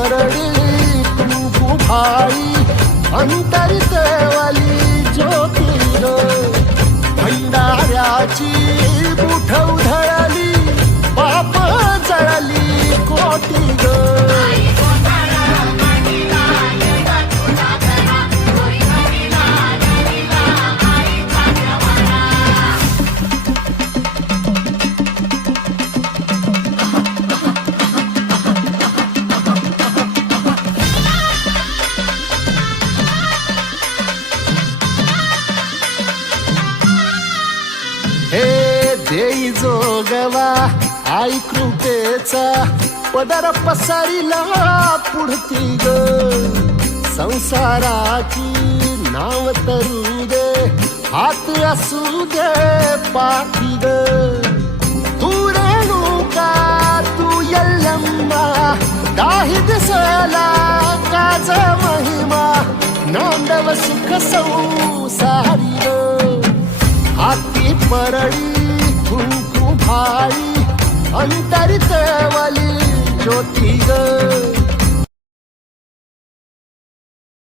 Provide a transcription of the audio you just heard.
हाती तू भाई अंतरित वाली ज्योती भंडाऱ्याची बुठ देई जोगवा आई कृपेचा पदर पसरिला पुढती ग. संसाराची नाव तरू दे हात असू दे पाठी ग. तू रेणुका तू यल्लम्मा काही दिसला काज महिमा नांदव सुख संसारी ग. हाती परळी कुंकू अंतरित वाली ज्योती ग.